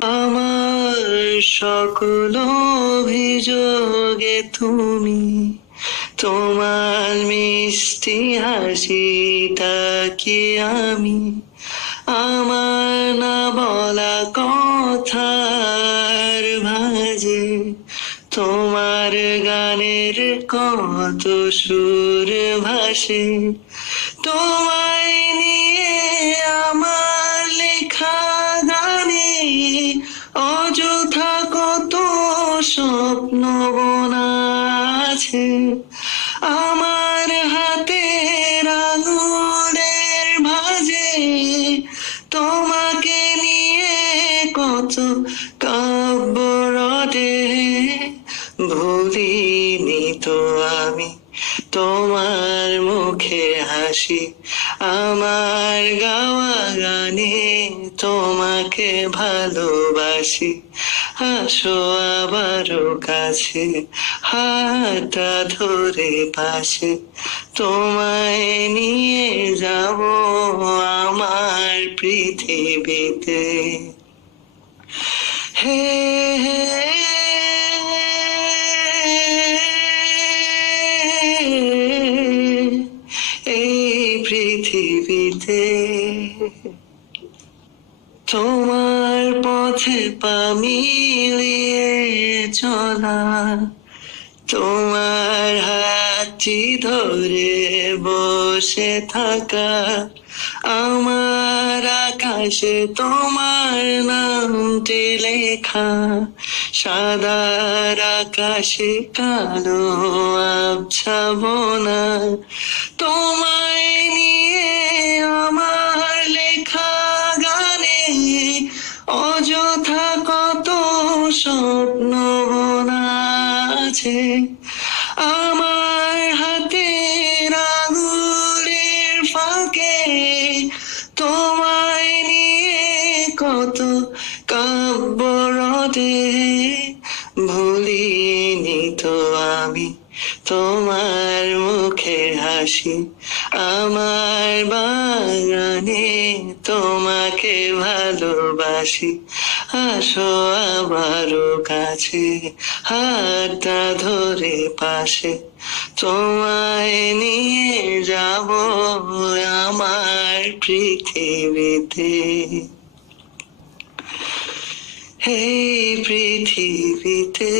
আমার সকল অভিযোগে তুমি, তোমার মিষ্টি হাসিটা কি আমি আমার না বলা কথার ভাজে তোমার গানের কত সুর ভাসে। তোমায় নিয়ে আমার লেখা গানে অযথা কত স্বপ্ন বোনা আছে। আমার হাতের আঙুলের ভাঁজে তোমাকে নিয়ে কত কাব্য রটে। ভুলিনি তো আমি তোমার মুখে হাসি, আমার গাওয়া গানে তোমাকে ভালোবাসি। আসো আবারও কাছে, হাতটা ধরে পাশে, তোমায় নিয়ে যাব আমার পৃথিবীতে। হে এই পৃথিবীতে তোমার পথে পা মিলিয়ে চলা, তোমার হাতটি ধরে বসে থাকা, আমার আকাশে তোমার নামটি লেখা, সাদার আকাশে কালো আবছা বোনা। তোমায় নিয়ে আমার লেখা গানে অযথা কত স্বপ্ন বোনা আছে। আমার হাতের আঙুলের ফাঁকে তোমায় নিয়ে কত কাব্য রটে। ভুলিনি তো আমি তোমার মুখে হাসি, আমার বাগানে তোমাকে ভালোবাসি। আসো আবারও কাছে, হাতটা ধরে পাশে, তোমায় নিয়ে যাব আমার পৃথিবীতে। এই পৃথিবীতে।